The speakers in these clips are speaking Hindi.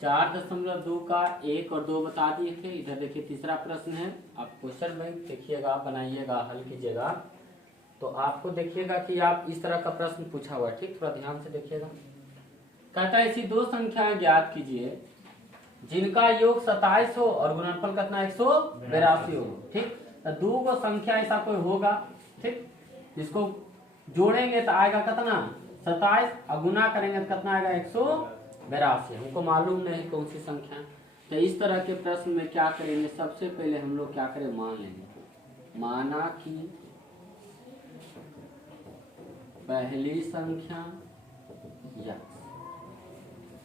4.2 का 1 और 2 बता दिए थे। इधर देखिए तीसरा प्रश्न है, आप क्वेश्चन बैंक देखिएगा, बनाइएगा, हल कीजिएगा तो आपको देखिएगा कि आप इस तरह का प्रश्न पूछा हुआ है, ठीक, थोड़ा ध्यान से देखिएगा। कहता है ऐसी दो संख्याएं ज्ञात कीजिए जिनका योग 27 हो और गुणनफल कितना 182 हो, ठीक। तो दो को संख्या ऐसा कोई होगा, ठीक, जिसको जोड़ेंगे तो आएगा कितना 27 और गुना करेंगे तो कितना आएगा 182। हमको मालूम नहीं कौन सी संख्या। तो इस तरह के प्रश्न में क्या करेंगे, सबसे पहले हम लोग क्या करें, मान लेंगे। माना कि पहली संख्या यक्स।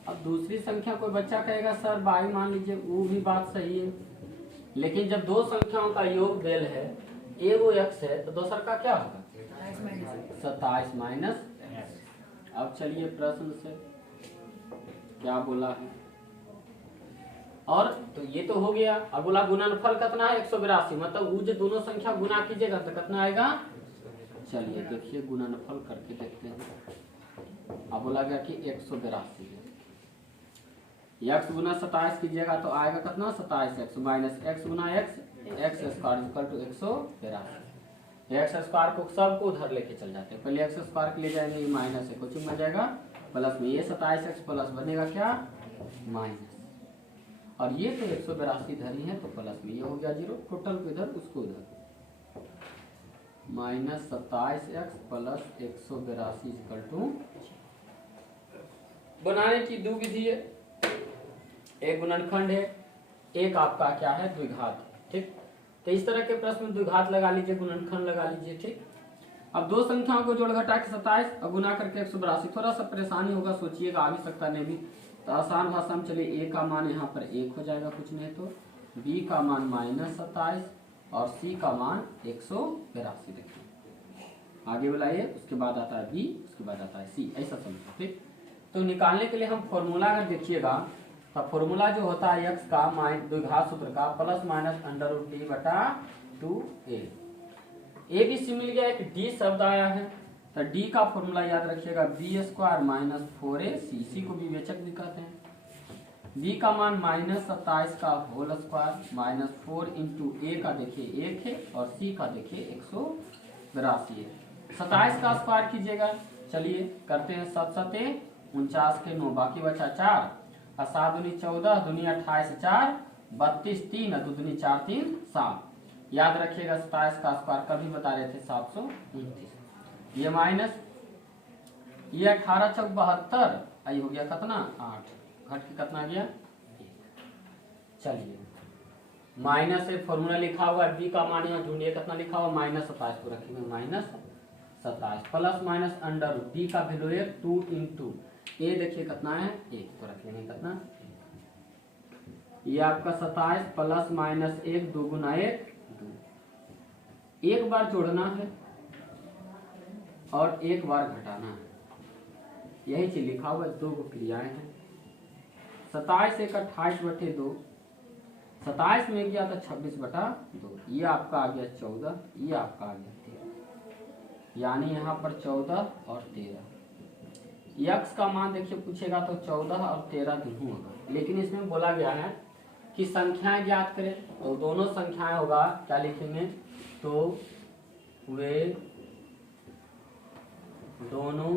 अब दूसरी संख्या कोई बच्चा कहेगा सर बाई मान लीजिए, वो भी बात सही है, लेकिन जब दो संख्याओं का योग बेल है, ए वो x है तो दूसर का क्या होगा 27 माइनस। अब चलिए प्रश्न से क्या बोला है, और तो ये तो हो गया। अब बोला गुणनफल कितना है 182, मतलब वो जो दोनों संख्या गुना कीजिएगा तो कितना आएगा। चलिए देखिए गुणनफल करके देखते हैं। अब बोला गया कि 182 x गुना 27 कीजिएगा तो आएगा कितना 27x माइनस x गुना x square equal to 182। X square को सबको उधर लेके चल जाते हैं, पहले एक्स स्क्वायर के ले जाएंगे, ये माइनस है कोचिंग में जाएगा प्लस में, ये 27x प्लस बनेगा क्या माइनस, और ये तो 182 धरी है तो प्लस में, ये हो गया 0, टोटल को इधर उसको उधर, minus 27x plus 182 equal to. बनाने की दो विधि है, एक गुणनखंड है, एक आपका क्या है द्विघात, ठीक। तो इस तरह के प्रश्न में द्विघात लगा लीजिए, गुणनखंड लगा लीजिए, ठीक। अब दो संख्याओं को जोड़ घटा के 27 और गुना करके 182, थोड़ा सा परेशानी होगा, सोचिएगा आ भी सकता नहीं भी, तो आसान भाषा में चलिए a का मान यहाँ पर 1 हो जाएगा, कुछ नहीं तो b का मान माइनस 27 और c का मान 182। देखिए आगे बुलाइए, उसके बाद आता है b, उसके बाद आता है c, ऐसा समझो, ठीक। तो निकालने के लिए हम फॉर्मूला अगर देखिएगा तो फॉर्मूला जो होता है x का द्विघात सूत्र का plus minus under root D बटा 2a। ए बी सी मिल गया, एक डी शब्द आया है तो डी का फॉर्मूला याद रखिएगा बी स्क्वायर माइनस 4ac, सी को विवेचक भी कहते हैं। बी का मान माइनस 27 का होल स्क्वायर माइनस 4 इंटू ए का देखिए 1 है और सी का देखिए 182 है। 27 का स्क्वायर कीजिएगा, चलिए करते हैं, 7 7 49 के 9, बाकी बचा 4 और 7 दूनी 14 दूनी 28 4 32 3 और 2 दूनी 4 3 7। याद रखिएगा 27 का स्क्वायर कभी बता रहे थे 729, ये माइनस ये 18 चौक 72, आई हो गया कितना 8, घट के कितना गया 1। चलिए माइनस से फॉर्मूला लिखा हुआ है, बी का मान यहाँ ढूंढिए कितना लिखा हुआ माइनस 27 को रखेंगे minus 27 plus minus under root B का वैल्यू है 2 इंटू ए देखिए कितना है 1 को रखेंगे कितना, ये आपका 27 प्लस माइनस 1 2 गुना 1 2, एक बार जोड़ना है और एक बार घटाना है, यही चीज लिखा हुआ है, दो क्रियाएं हैं। 27 एक 28 बटे 2, 27 में गया था 26 बटा 2, ये आपका आ गया 14, ये आपका आ गया 13, यानी यहाँ पर 14 और 13। यक्स का मान देखिए पूछेगा तो 14 और 13 दोनों होगा, लेकिन इसमें बोला गया है कि संख्याएं ज्ञात करें, तो दोनों संख्याएं होगा क्या लिखेंगे, तो वे दोनों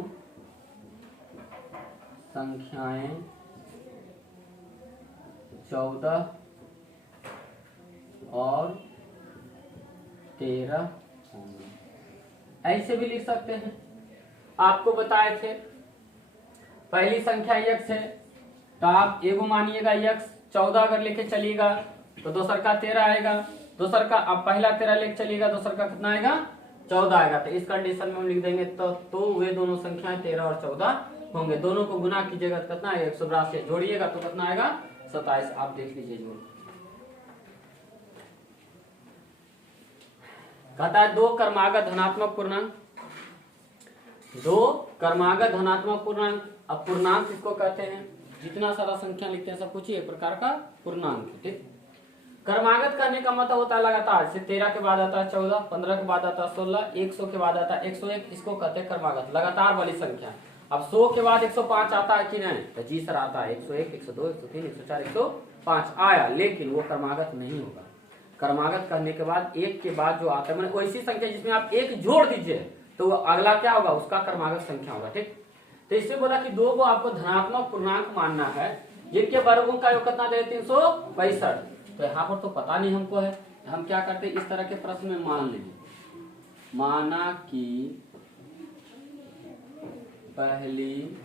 संख्याएं 14 और 13 होंगी। ऐसे भी लिख सकते हैं, आपको बताए थे पहली संख्या x है तो आप एगो मानिएगा x 14 अगर लेके चलिएगा तो दोसर का 13 आएगा, दोसर का अब पहला 13 लेके चलिएगा दोसर का कितना आएगा 14 आएगा। तो इस कंडीशन में हम लिख देंगे तो वे दोनों संख्याएं 13 और 14 होंगे, दोनों को गुना कीजिएगा तो कितना है 182, जोड़िएगा तो कितना आएगा 27। आप देख लीजिए जोड़, कहता है दो क्रमागत धनात्मक पूर्णांक, दो क्रमागत धनात्मक पूर्णांक। अब पूर्णांक किसको कहते हैं, जितना सारा संख्या लिखते हैं सब कुछ एक प्रकार का पूर्णांक, ठीक। क्रमागत करने का मतलब होता है लगातार, जैसे 13 के बाद आता है 14, 15 के बाद आता है 16, 100 के बाद आता है 101, इसको कहते हैं क्रमागत, लगातार वाली संख्या। अब 100 के बाद 105 आता है कि नहीं, तो जी सर आता है। 101, 102, 103, 104, 105 आया, लेकिन वो क्रमागत नहीं होगा। क्रमागत करने के बाद एक के बाद जो आता है, मैंने वैसी संख्या जिसमें आप एक जोड़ दीजिए तो वो अगला क्या होगा, उसका क्रमागत संख्या होगा। ठीक, तो इससे बोला कि 2 को आपको धनात्मक पूर्णांक मानना है जिनके वर्गों का योग कितना दे, 365। तो यहाँ पर तो पता नहीं हमको है, हम क्या करते हैं, इस तरह के प्रश्न में मान लीजिए, माना कि पहली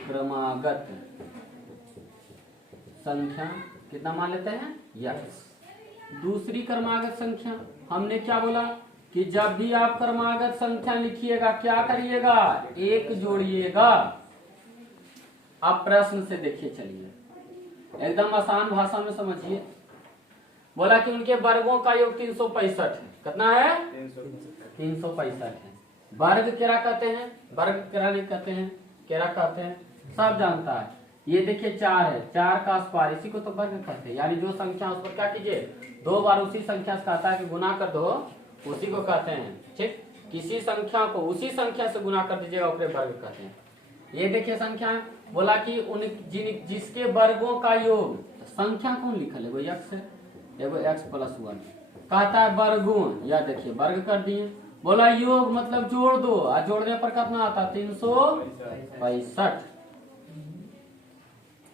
क्रमागत संख्या कितना मान लेते हैं, यक्स। दूसरी क्रमागत संख्या हमने क्या बोला कि जब भी आप क्रमागत संख्या लिखिएगा क्या करिएगा, एक जोड़िएगा। आप प्रश्न से देखिए, चलिए एकदम आसान भाषा में समझिए। बोला कि उनके वर्गों का योग 365 है। कितना है, 365 है। वर्ग क्या कहते हैं, वर्ग क्या नहीं कहते हैं, क्या कहते हैं, सब जानता है। ये देखिए 4 है, 4 का स्क्वायर, इसी को तो वर्ग कहते हैं। यानी जो संख्या उस पर क्या कीजिए, 2 बार उसी संख्या से कहता है कि गुना कर दो, उसी को कहते हैं। ठीक, किसी संख्या को उसी संख्या से गुना कर दीजिएगा, उसके वर्ग कहते हैं। ये देखिए संख्या, बोला कि उन जिसके वर्गों का योग, संख्या कौन लिखल है, एगो x है, एगो x + 1 कहता है वर्गों। या देखिए वर्ग कर दिए, बोला योग मतलब जोड़ दो, और जोड़ने पर कितना आता, 365।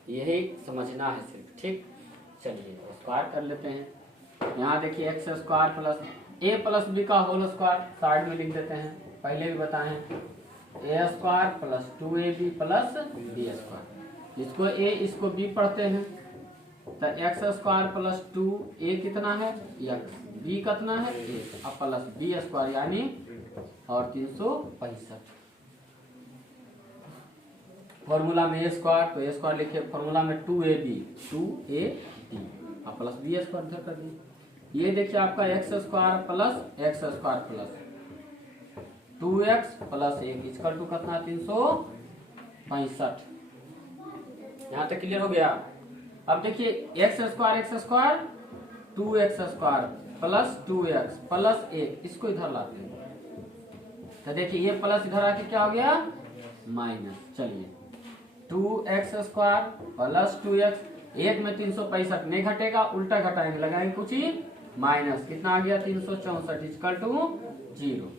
यही समझना है सिर्फ। ठीक, चलिए स्क्वायर कर लेते हैं। यहाँ देखिए x² + a + b का होल स्क्वायर साइड में लिख देते हैं, पहले भी बताएं, a² + 2ab + b²। इसको a इसको b पढ़ते हैं, तो x² + 2a कितना है, x, b कितना है 1, अब प्लस b² यानी और 365। फॉर्मूला में a स्क्वायर, तो a स्क्वायर लिखे, फॉर्मूला में 2ab अब प्लस b² इधर कर दिए। ये देखिए आपका x² + x² + 2x + 1 equal to कितना, 365। यहाँ तक क्लियर हो गया। अब देखिए x² 2x² + 2x + 1, इसको इधर लाते हैं, तो देखिए ये प्लस इधर आके क्या हो गया, माइनस। चलिए 2x² + 2x, 1 में 365 नहीं घटेगा, उल्टा घटाएंगे, लगाएंगे कुछ ही, माइनस कितना आ गया, 364 इक्वल टू 0।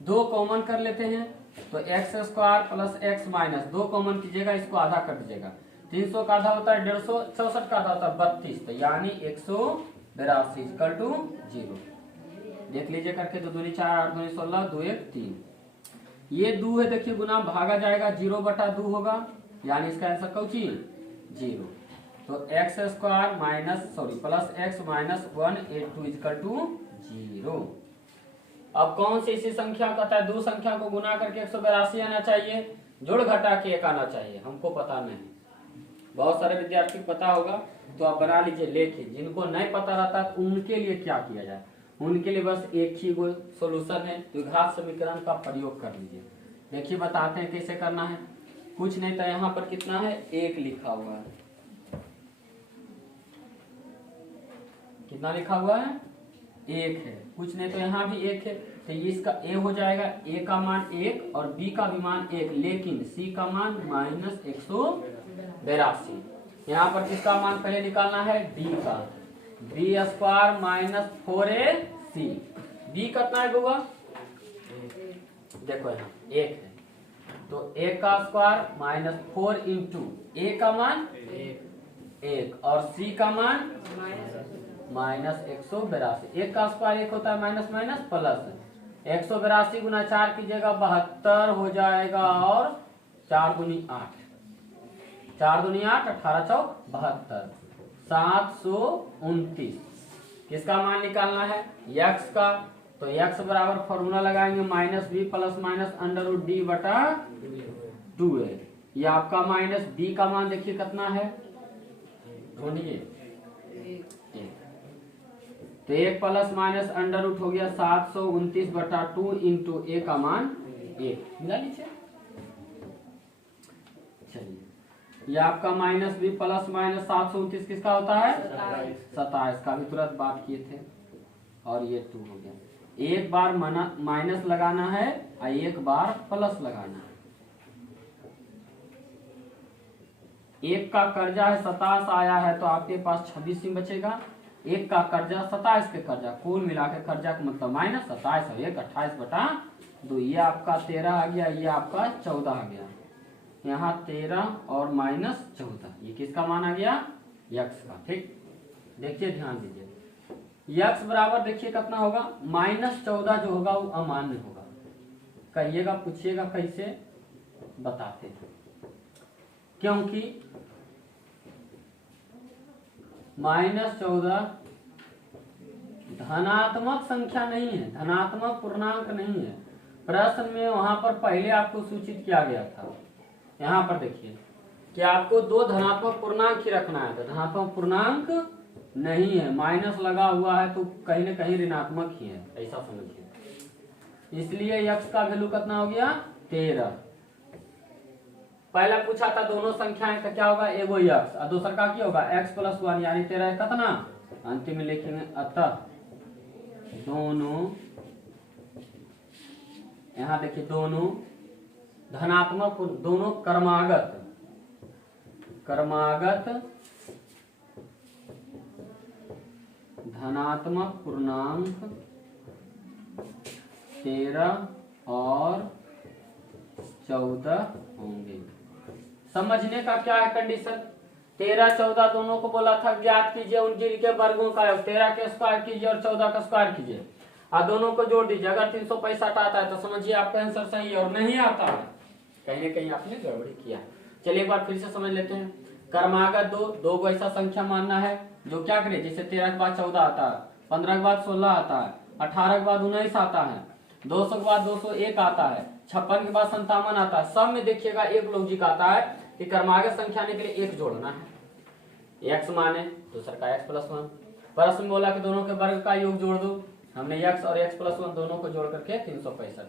2 कॉमन कर लेते हैं, तो x² + x माइनस 2 कॉमन कीजिएगा, इसको आधा कर दीजिएगा। 300 का आधा होता है 150, 64 का आधा होता है 32, तो यानी 182 इक्वल टू 0। देख लीजिए करके, 2 दूनी 4, 8 दूनी 16, 2 1 3। ये 2 है, देखिए गुना भागा जाएगा, 0/2 होगा, यानी इसका आंसर कौन सी, 0। तो x² + x - 182 इक्वल टू 0। अब कौन सी ऐसी संख्या कहता है, 2 संख्या को गुना करके 182 आना चाहिए, जोड़ घटा के 1 आना चाहिए, हमको पता नहीं। बहुत सारे विद्यार्थी को पता होगा, तो आप बना लीजिए। लेकिन जिनको नहीं पता रहता उनके लिए क्या किया जाए, उनके लिए बस एक ही वो सोल्यूशन है, द्विघात समीकरण का प्रयोग कर लीजिए। देखिए बताते हैं कैसे करना है। कुछ नहीं, तो यहाँ पर कितना है, 1 लिखा हुआ है, कितना लिखा हुआ है, 1 है। कुछ नहीं, तो यहाँ भी 1 है, तो ये इसका a हो जाएगा, a का मान 1 और b का भी मान 1, लेकिन c का मान -182। यहाँ पर किसका मान पहले निकालना है, d का, b² - 4ac, b कितना है होगा, देखो यहाँ 1 है, तो a का स्क्वायर -4 इंटू a का मान 1 और c का मान -182। 1 का स्क्वायर 1 होता है, माइनस माइनस प्लस, 182 गुना 4 कीजिएगा 72 हो जाएगा, और 4 दूनी 8, 4 दूनी 8, 18 चौक 72, 729। किसका मान निकालना है, x का, तो x बराबर फॉर्मूला लगाएंगे -b ± √d/2 है। ये आपका -b का मान देखिए कितना है, ढूंढिए, तो 1 ± अंडर रूट हो गया 729/2 इंटू a का मान 1, मिला लीजिए। चलिए ये आपका -b ± 729 किसका होता है, 27 का भी तुरंत बात किए थे, और ये 2 हो गया। एक बार माइनस लगाना है और एक बार प्लस लगाना है। एक का कर्जा है 27 आया है तो आपके पास 26 ही बचेगा। एक का कर्जा 27 के कर्जा, कुल मिला के कर्जा का मतलब माइनस 27 और 1 28/2, ये आपका 13 आ गया, ये आपका 14 आ गया। यहाँ 13 और -14, ये किसका मान आ गया? यक्स का। ठीक, देखिए ध्यान दीजिए, यक्स बराबर देखिए कितना होगा, -14 जो होगा वो अमान्य होगा। कहिएगा, पूछिएगा कैसे, बताते हैं। क्योंकि -14 धनात्मक संख्या नहीं है, धनात्मक पूर्णांक नहीं है। प्रश्न में वहां पर पहले आपको सूचित किया गया था, यहाँ पर देखिए कि आपको 2 धनात्मक पूर्णांक ही रखना है, तो धनात्मक पूर्णांक नहीं है, माइनस लगा हुआ है तो कहीं ना कहीं ऋणात्मक ही है, ऐसा समझिए। इसलिए यक्स का वैल्यू कितना हो गया? 13। पहला पूछा था दोनों संख्याएं का क्या होगा, एगो यक्स और दूसरा का क्या होगा, x + 1 यानी 13 कितना, अंतिम में लिखेंगे अतः दोनों, यहाँ देखिए दोनों धनात्मक, दोनों क्रमागत धनात्मक पूर्णांक 13 और 14 होंगे। समझने का क्या है कंडीशन, 13 14 दोनों को बोला था ज्ञात कीजिए उन जिनके वर्गों का, 13 के स्क्वायर कीजिए और 14 का स्क्वायर कीजिए और दोनों को जोड़ दीजिए। अगर 365 आता है तो समझिए आपका आंसर सही है, और नहीं आता है कहीं ना कहीं आपने गड़बड़ी किया। चलिए एक बार फिर से समझ लेते हैं। क्रमागत दो को ऐसा संख्या मानना है जो क्या करे, जैसे 13 के बाद 14 आता है, 15 के बाद 16 आता है, 18 के बाद 19 आता है, 200 के बाद 201 आता है, 56 के बाद 57 आता है। सब में देखिएगा एक लॉजिक आता है कि क्रमागत संख्या आने के लिए एक जोड़ना है, x माने दूसरा का x + 1। प्रश्न में बोला कि दोनों के वर्ग का योग जोड़ दो, हमने x और x + 1 दोनों को जोड़ करके 365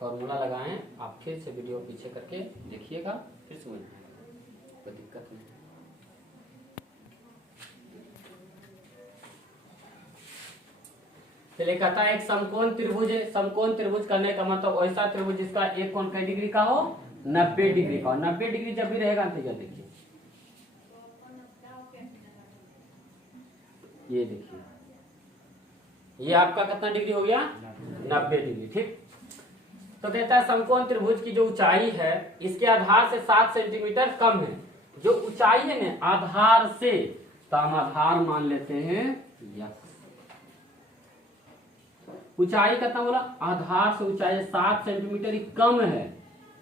फॉर्मूला लगाएं। आप फिर से वीडियो पीछे करके देखिएगा, फिर समझ में कोई दिक्कत नहीं। चलिए कहता है एक समकोण त्रिभुज है, समकोण त्रिभुज करने का मतलब ऐसा त्रिभुज जिसका एक कोण कई डिग्री का हो, 90 डिग्री का। 90 डिग्री जब भी रहेगा तो देखिए, ये देखिए ये आपका कितना डिग्री हो गया, 90 डिग्री। ठीक, तो कहता है समकोण त्रिभुज की जो ऊंचाई है इसके आधार से 7 सेंटीमीटर कम है। जो ऊंचाई है ना आधार से, तो हम आधार मान लेते हैं यक्स। ऊंचाई कितना बोला, आधार से ऊंचाई 7 सेंटीमीटर ही कम है,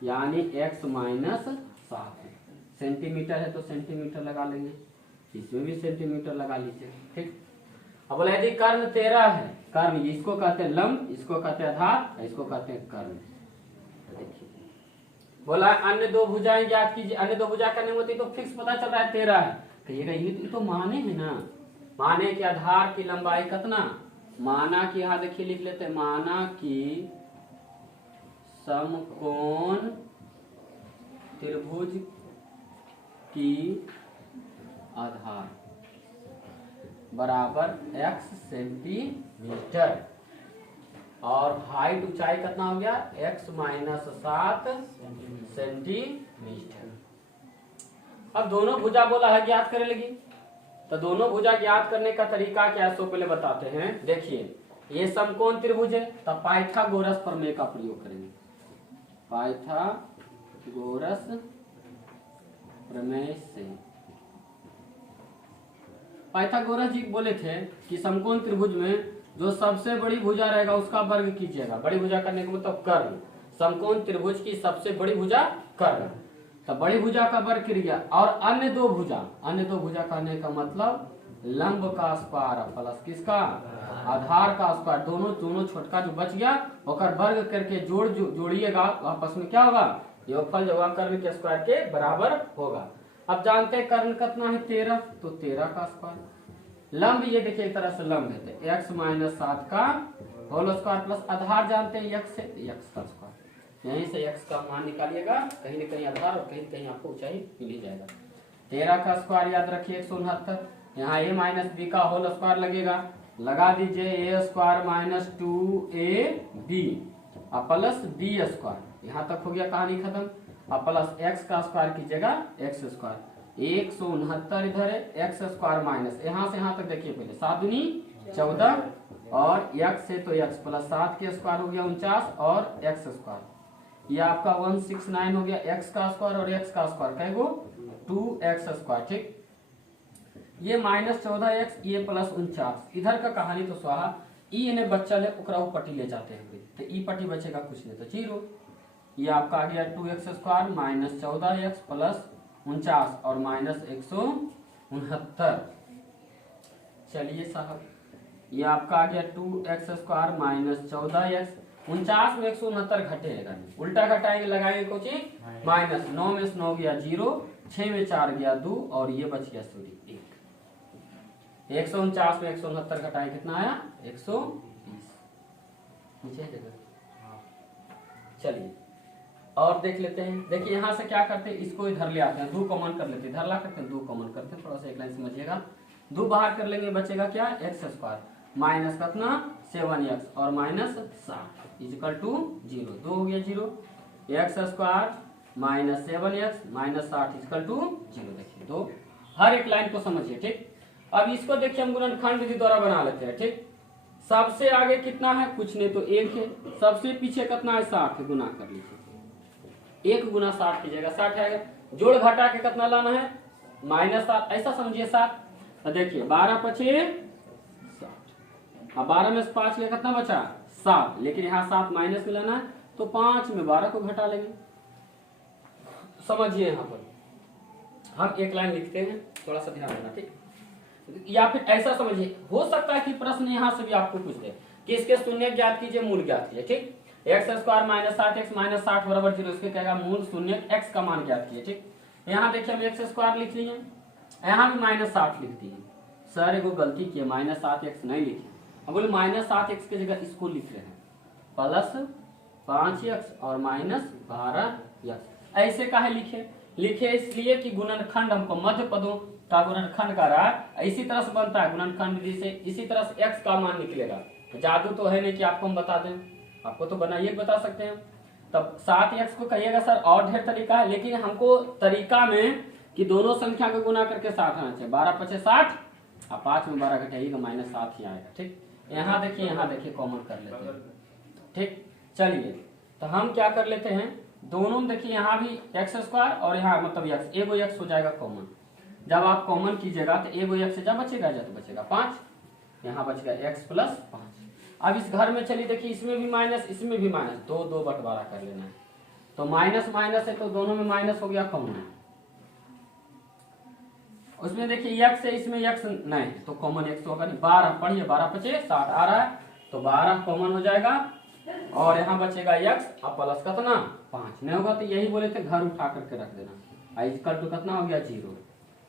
यानी x - 7 है। सेंटीमीटर है तो सेंटीमीटर लगा लेंगे, इसमें भी सेंटीमीटर लगा लीजिए। ठीक, अब बोला यदि कर्ण 13 है, कर्ण इसको कहते हैं लंब, इसको कहते हैं आधार, इसको कहते हैं कर्ण। देखिए बोला अन्य दो भुजाएं ज्ञात कीजिए। अन्य दो भुजा करने होती तो फिक्स पता चल रहा है 13 है, कहिएगा ये तो माने है ना, माने कि आधार की लंबाई कितना, माना कि यहाँ देखिए लिख लेते हैं, माना कि समकोण त्रिभुज की आधार बराबर x सेंटीमीटर और हाइट ऊंचाई कितना हो गया, x - 7 सेंटीमीटर। अब दोनों भुजा बोला है ज्ञात करे लगी, तो दोनों भुजा ज्ञात करने का तरीका क्या है सो पहले बताते हैं। देखिए ये समकोण त्रिभुज है, तो पाइथागोरस प्रमेय का प्रयोग करेंगे। पाइथागोरस प्रमेय से, पाइथागोरस जी बोले थे कि समकोण त्रिभुज में जो सबसे बड़ी भुजा रहेगा उसका वर्ग कीजिएगा। बड़ी भुजा करने का मतलब कर्ण, समकोण त्रिभुज की सबसे बड़ी भुजा कर्ण, तो बड़ी भुजा का वर्ग कर गया। और अन्य दो भुजा करने का मतलब लंब का स्क्वायर प्लस किसका, आधार का स्क्वायर, दोनों छोटका जो बच गया और वर्ग करके जोड़िएगा, आपस में क्या होगा, योगफल जो होगा कर्ण के स्क्वायर के बराबर होगा। अब जानते हैं कर्ण कितना है 13, तो 13 का स्क्वायर। लंब ये देखिए एक तरह से लंब है, x - 7 का होल स्क्वायर प्लस आधार जानते हैं x से, x का स्क्वायर। यहीं से x का मान निकालिएगा, कहीं न कहीं आधार और कहीं कहीं आपको ऊंचाई मिल ही जाएगा। 13 का स्क्वायर याद रखिए 169, यहाँ a - b का होल स्क्वायर लगेगा, लगा दीजिए ए स्क्वायर माइनस 2ab और प्लस बी स्क्वायर, यहाँ तक हो गया कहानी खत्म। अब प्लस एक्स का स्क्वायर कीजिएगा एक्स स्क्वायर, 169 इधर है, एक्स स्क्वायर माइनस यहाँ से यहाँ तक देखिए पहले 7 दूनी 14 और एक्स से तो एक्स प्लस 7 के स्क्वायर हो गया 49 और एक्स स्क्वायर, ये आपका 169 हो गया एक्स का स्क्वायर और एक्स का स्क्वायर कहेगो 2x स्क्वायर। ठीक, ये माइनस 14x ये प्लस 49, इधर का कहानी तो स्वाहा। ई इन्हें बच्चा ले ओकरा पट्टी ले जाते हैं तो ई पट्टी बचेगा कुछ नहीं तो 0। ये आपका आ गया 2x square minus 14x plus 49 और माइनस 169। चलिए साहब, ये आपका आ गया 2x स्क्वायर माइनस 14x, 49 में 169 घटेगा, उल्टा घटाएंगे लगाएंगे कुछ माइनस, 9 में 9 गया 0, 6 में 4 गया 2 और ये बच गया सॉरी 1। 149 में 169 घटाएं कितना आया 120। नीचे है जगह। चलिए और देख लेते हैं। देखिए यहाँ से क्या करते हैं, इसको इधर ले आते हैं, 2 कॉमन कर लेते हैं, इधर ला करते हैं 2 कॉमन करते हैं, थोड़ा सा एक लाइन समझिएगा। 2 बाहर कर लेंगे बचेगा क्या एक्स स्क्वायर माइनस कितना 7x और माइनस 60 इजिकल टू 0, 2 हो गया 0, x square minus 7x minus 60 equal to 0। देखिए 2, हर एक लाइन को समझिए। ठीक, अब इसको देखिए हम गुणनखंड विधि द्वारा बना लेते हैं। ठीक, सबसे आगे कितना है कुछ नहीं तो 1 है, सबसे पीछे कितना है 60 है, गुना कर लीजिए 1 गुना 60 कीजिएगा 60 आएगा, जोड़ घटा के कितना लाना है माइनस 7, ऐसा समझिए 7। तो देखिए 12 पचे 60, अब 12 में से 5 लिया कितना बचा 7, लेकिन यहाँ 7 माइनस में लाना है तो 5 में 12 को घटा लेंगे। समझिए यहाँ पर हम एक लाइन लिखते हैं, थोड़ा सा ध्यान देना। ठीक, या फिर ऐसा समझिए, हो सकता है कि प्रश्न यहाँ से भी आपको पूछ दे कि इसके शून्य ज्ञात कीजिए मूल ज्ञात कीजिए। ठीक, x square minus 7x minus 60 बराबर 0, इसके कहेगा मूल शून्य x का मान ज्ञात कीजिए। ठीक, यहाँ देखिए हम एक्स स्क्वायर लिख लिए, यहाँ भी माइनस 60 लिख दिए। सर एगो गलती किए, माइनस 7x नहीं लिखी, अब बोले माइनस 7x की जगह इसको लिख रहे हैं प्लस 5x और माइनस 12x। ऐसे काहे लिखे इसलिए कि गुणनखंड हमको मध्य पदों का गुणनखंड का रहा, इसी तरह से बनता है गुणनखंड विधि से, इसी तरह से x का मान निकलेगा। जादू तो है नहीं कि आपको हम बता दें, आपको तो बनाइए बता सकते हैं। तब 7x को कहिएगा सर और ढेर तरीका है, लेकिन हमको तरीका में कि दोनों संख्या को गुना करके 60 आना चाहिए, 12 पचे 60 और 5 में 12 घटाइएगा माइनस 7 ही आएगा। ठीक, यहाँ देखिए कॉमन कर लेते हैं। ठीक, चलिए तो हम क्या कर लेते हैं, दोनों में देखिए यहाँ भी एक्स स्क्वायर और यहाँ मतलब एक्स, एगो एक्स हो जाएगा कॉमन। जब आप कॉमन कीजिएगा तो एगो एक्स से जब बचेगा तो बचेगा 5, यहाँ बचेगा एक्स प्लस 5। अब इस घर में चलिए देखिए इसमें भी माइनस इसमें भी माइनस, 2 बंटवारा कर लेना है, तो माइनस माइनस है तो दोनों में माइनस हो गया कॉमन। उसमें देखिए एक्स है इसमें एक्स नहीं है तो कॉमन एक्स होगा नहीं, 12 पढ़िए 12 पचे 60 आ रहा है तो 12 कॉमन हो जाएगा और यहाँ बचेगा एक्स और प्लस कितना 5 नहीं होगा तो यही बोले थे घर उठा करके रख देना, इक्वल टू कितना हो गया 0,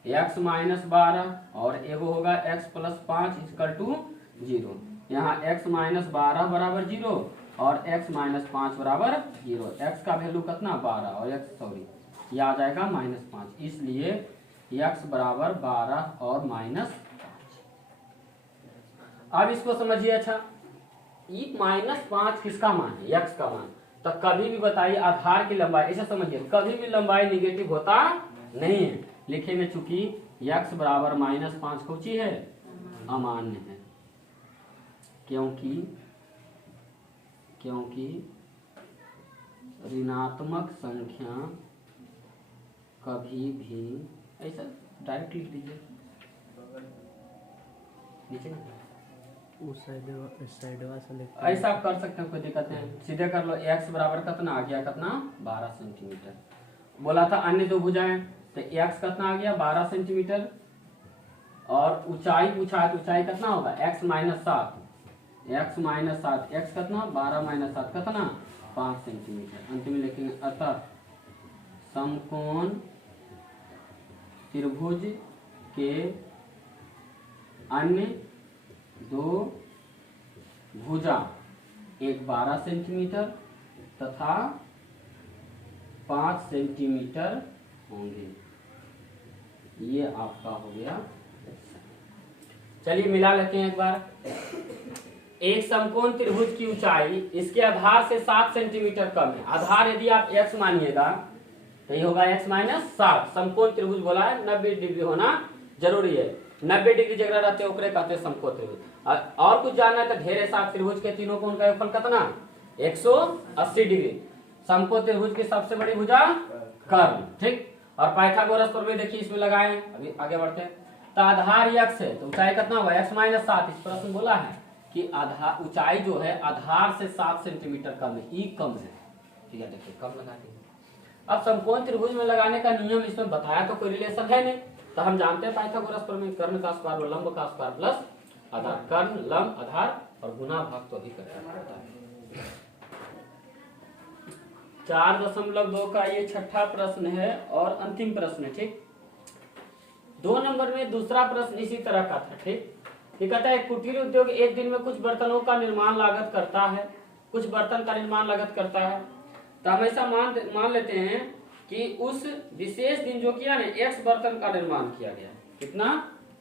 एक्स माइनस 12 और एगो होगा एक्स प्लस 5 इक्वल टू 0। यहाँ x माइनस 12 बराबर 0 और x माइनस 5 बराबर 0, x का वैल्यू कितना 12 और x सॉरी ये आ जाएगा माइनस 5, इसलिए x बराबर 12 और माइनस 5। अब इसको समझिए, अच्छा ये माइनस 5 किसका मान है x का मान, तो कभी भी बताइए आधार की लंबाई, ऐसा समझिए कभी भी लंबाई निगेटिव होता नहीं है, लिखेंगे चूंकि x बराबर माइनस 5 कौची है अमान्य है, क्योंकि ऋणात्मक संख्या कभी भी, ऐसा डायरेक्ट लिख दीजिए नीचे उस साइडवा से लिख, ऐसा आप कर सकते हैं कोई दिक्कत नहीं, सीधे कर लो। x बराबर कितना आ गया कितना 12 सेंटीमीटर, बोला था अन्य दो भुजाएं तो x कितना आ गया 12 सेंटीमीटर और ऊंचाई पूछा है तो ऊंचाई कितना होगा x minus 7, x minus 7 x कितना 12 माइनस 7 कितना 5 सेंटीमीटर। अंत में लिखेंगे अतः समकोण त्रिभुज के अन्य दो भुजा एक 12 सेंटीमीटर तथा 5 सेंटीमीटर होंगे। ये आपका हो गया। चलिए मिला लेते हैं एक बार। एक समकोण त्रिभुज की ऊंचाई इसके आधार से 7 सेंटीमीटर कम है। आधार यदि आप x मानिएगा तो ये होगा x माइनस 7। समकोण त्रिभुज बोला है 90 डिग्री होना जरूरी है। 90 डिग्री जगह रहते ओकरे कहते हैं समकोण त्रिभुज। और कुछ जानना है तो ढेर सात त्रिभुज के तीनों कोण का योगफल कितना 180 डिग्री। समकोण त्रिभुज की सबसे बड़ी भुजा कर्ण, ठीक। और पाइथागोरस पर भी देखिए इसमें लगाए हैं। अभी आगे बढ़ते हैं। तो आधार x है तो ऊंचाई कितना होगा x माइनस 7। इस प्रश्न बोला है कि आधार ऊंचाई जो है आधार से 7 सेंटीमीटर कम है, ई कम है, ठीक है। देखिए कम लगा दिए। अब समकोण त्रिभुज में लगाने का नियम इसमें बताया तो कोई रिलेशन है नहीं, तो हम जानते हैं पाइथागोरस प्रमेय, कर्ण का स्क्वायर और लंब का स्क्वायर प्लस आधार। कर्ण लंब आधार और गुना भाग तो अभी करना पड़ता है। 4.2 का ये छठा प्रश्न है और अंतिम प्रश्न है, ठीक। 2 नंबर में दूसरा प्रश्न इसी तरह का था, ठीक। ये कहता है कुटीर उद्योग एक दिन में कुछ बर्तनों का निर्माण लागत करता है, कुछ बर्तन का निर्माण लागत करता है। तो हम ऐसा मान लेते हैं कि उस विशेष दिन जो किया ना x बर्तन का निर्माण किया गया। कितना?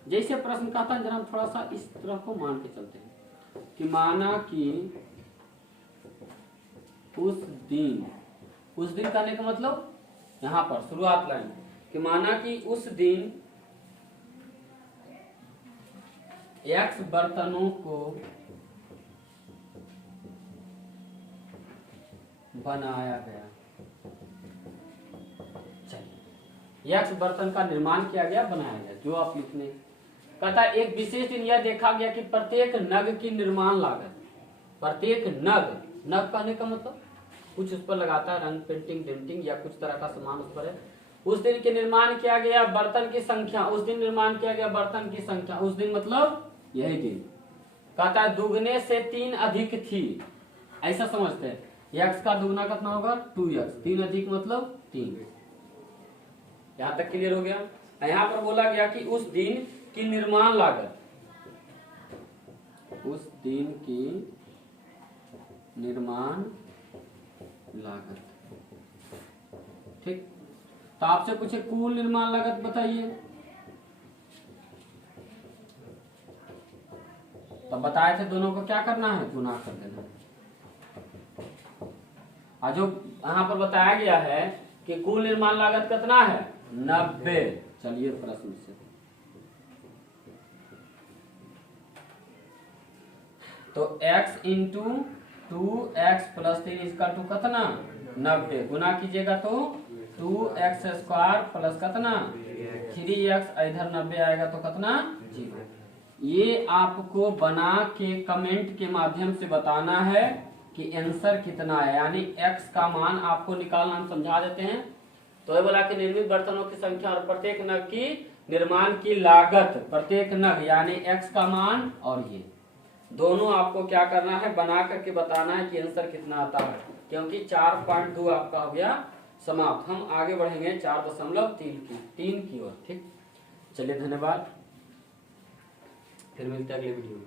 जैसे प्रश्न कहता है जरा हम थोड़ा सा इस तरह को मान के चलते हैं कि माना कि उस दिन करने का मतलब यहाँ पर शुरुआत लाइन कि माना कि उस दिन x बर्तनों को बनाया गया। चलिए x बर्तन का निर्माण किया गया, बनाया गया, जो आप लिखने कहता है एक विशेष दिन यह देखा गया कि प्रत्येक नग की निर्माण लागत, प्रत्येक नग कहने का मतलब कुछ उस पर लगाता है रंग, पेंटिंग, डेंटिंग या कुछ तरह का सामान उस पर है। उस दिन के निर्माण किया गया बर्तन की संख्या, उस दिन निर्माण किया गया बर्तन की संख्या, उस दिन मतलब यही दिन। कहता है दुगने से 3 अधिक थी, ऐसा समझते हैं। x का दुगना कितना होगा 2x, 3 अधिक मतलब 3। यहां तक क्लियर हो गया। यहाँ पर बोला गया कि उस दिन की निर्माण लागत, उस दिन की निर्माण लागत, ठीक। तो आपसे पूछे कुल निर्माण लागत बताइए, तो बताए थे दोनों को क्या करना है, गुना कर देना है। और जो यहाँ पर बताया गया है कि कुल निर्माण लागत कितना है 90। चलिए प्रश्न से तो x इंटू 2x प्लस 3 इसका टू कितना 90, गुना कीजिएगा तो 2x स्क्वायर प्लस कितना 3x, इधर 90 आएगा तो कितना 0। ये आपको बना के कमेंट के माध्यम से बताना है कि आंसर कितना है, यानी x का मान आपको निकालना हम समझा देते हैं। तो ये बोला कि निर्मित बर्तनों की संख्या और प्रत्येक नग की निर्माण की लागत, प्रत्येक नग यानी x का मान और ये दोनों आपको क्या करना है बना करके बताना है कि आंसर कितना आता है, क्योंकि 4.2 आपका हो गया समाप्त। हम आगे बढ़ेंगे 4.3 की ओर, ठीक। चलिए धन्यवाद, फिर मिलते हैं अगले वीडियो में।